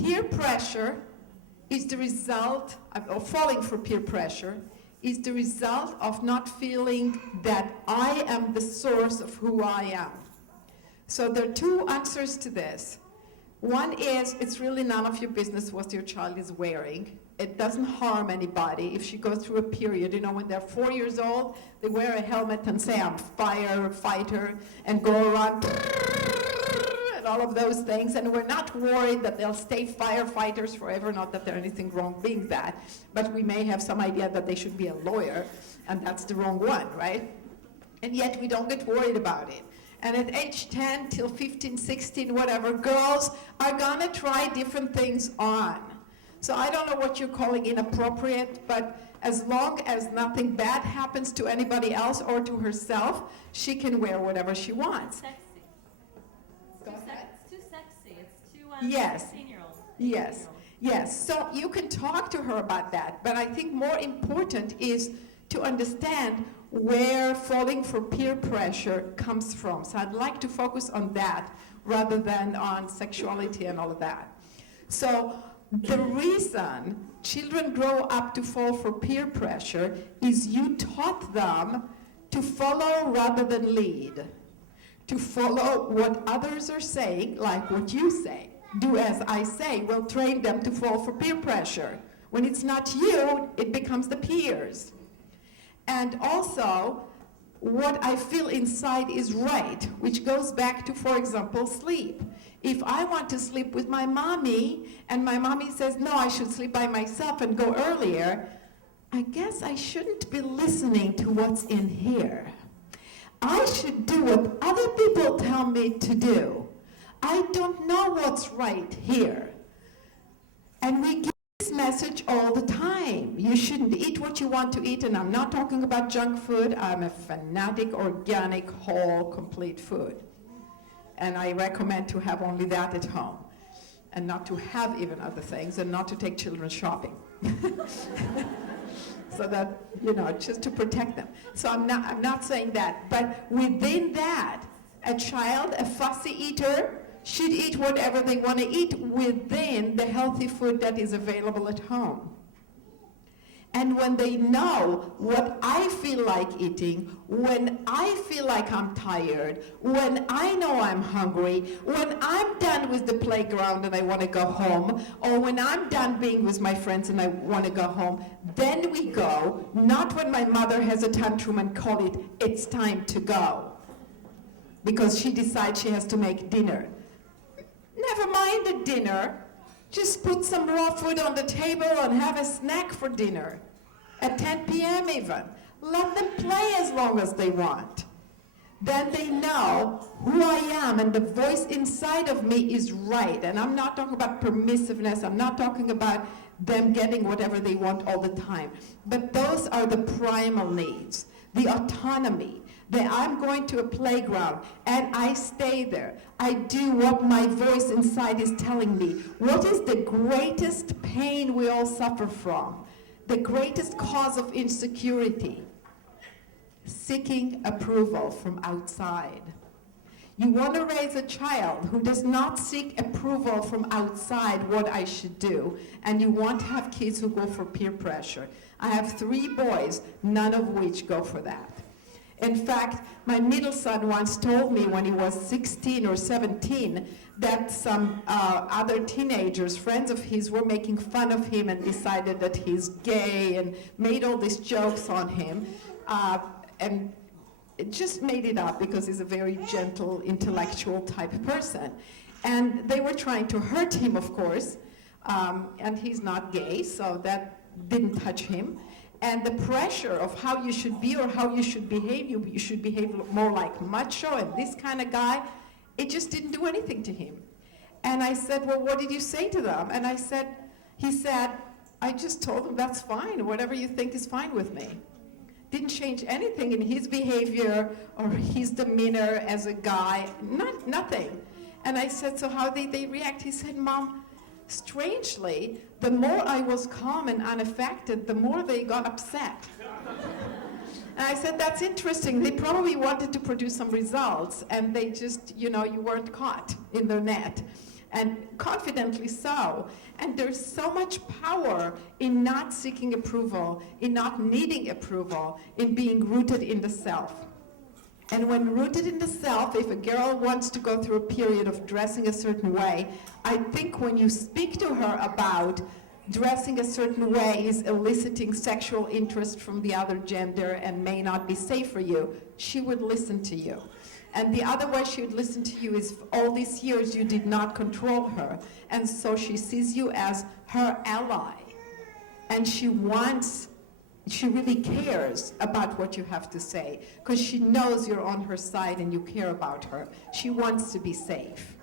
peer pressure is the result, or falling for peer pressure, is the result of not feeling that I am the source of who I am. So there are two answers to this. One is, it's really none of your business what your child is wearing. It doesn't harm anybody. If she goes through a period, you know, when they're 4 years old, they wear a helmet and say, I'm firefighter, and go around and all of those things. And we're not worried that they'll stay firefighters forever, not that there's anything wrong being that, but we may have some idea that they should be a lawyer, and that's the wrong one, right? And yet we don't get worried about it. And at age 10 till 15, 16, whatever, girls are gonna try different things on. So I don't know what you're calling inappropriate, but as long as nothing bad happens to anybody else or to herself, she can wear whatever she wants. Sexy. It's too sexy. It's too yes. 16-year-old. Yes. Yes. So you can talk to her about that, but I think more important is to understand where falling for peer pressure comes from. So I'd like to focus on that rather than on sexuality and all of that. So the reason children grow up to fall for peer pressure is you taught them to follow rather than lead, to follow what others are saying, like what you say. Do as I say will train them to fall for peer pressure. When it's not you, it becomes the peers. And also, what I feel inside is right, which goes back to, for example, sleep. If I want to sleep with my mommy, and my mommy says, no, I should sleep by myself and go earlier, I guess I shouldn't be listening to what's in here. I should do what other people tell me to do. I don't know what's right here. And we give this message all the time. You shouldn't eat what you want to eat, and I'm not talking about junk food. I'm a fanatic, organic, whole, complete food. And I recommend to have only that at home, and not to have even other things, and not to take children shopping. So that, you know, just to protect them. So I'm not saying that, but within that, a child, a fussy eater, should eat whatever they want to eat within the healthy food that is available at home. And when they know what I feel like eating, when I feel like I'm tired, when I know I'm hungry, when I'm done with the playground and I want to go home, or when I'm done being with my friends and I want to go home, then we go, not when my mother has a tantrum and call it, it's time to go, because she decides she has to make dinner. Never mind the dinner. Just put some raw food on the table and have a snack for dinner. At 10 p.m. even. Let them play as long as they want. Then they know who I am, and the voice inside of me is right. And I'm not talking about permissiveness. I'm not talking about them getting whatever they want all the time. But those are the primal needs. The autonomy. That I'm going to a playground and I stay there. I do what my voice inside is telling me. What is the greatest pain we all suffer from? The greatest cause of insecurity? Seeking approval from outside. You want to raise a child who does not seek approval from outside what I should do, and you want to have kids who go for peer pressure. I have 3 boys, none of which go for that. In fact, my middle son once told me when he was 16 or 17 that some other teenagers, friends of his, were making fun of him and decided that he's gay and made all these jokes on him. And it just made it up because he's a very gentle, intellectual type person. And they were trying to hurt him, of course, and he's not gay, so that didn't touch him. And the pressure of how you should be or how you should behave, you should behave more like macho and this kind of guy, it just didn't do anything to him. And I said, well, what did you say to them? And he said, I just told them that's fine, whatever you think is fine with me. Didn't change anything in his behavior or his demeanor as a guy, nothing. And I said, so how did they react? He said, Mom, strangely, the more I was calm and unaffected, the more they got upset. And I said, that's interesting. They probably wanted to produce some results, and they just, you know, you weren't caught in their net. and confidently so. And there's so much power in not seeking approval, in not needing approval, in being rooted in the self. And when rooted in the self, if a girl wants to go through a period of dressing a certain way, I think when you speak to her about dressing a certain way is eliciting sexual interest from the other gender and may not be safe for you, she would listen to you. And the other way she would listen to you is all these years you did not control her, and so she sees you as her ally. And she really cares about what you have to say, because she knows you're on her side and you care about her. She wants to be safe.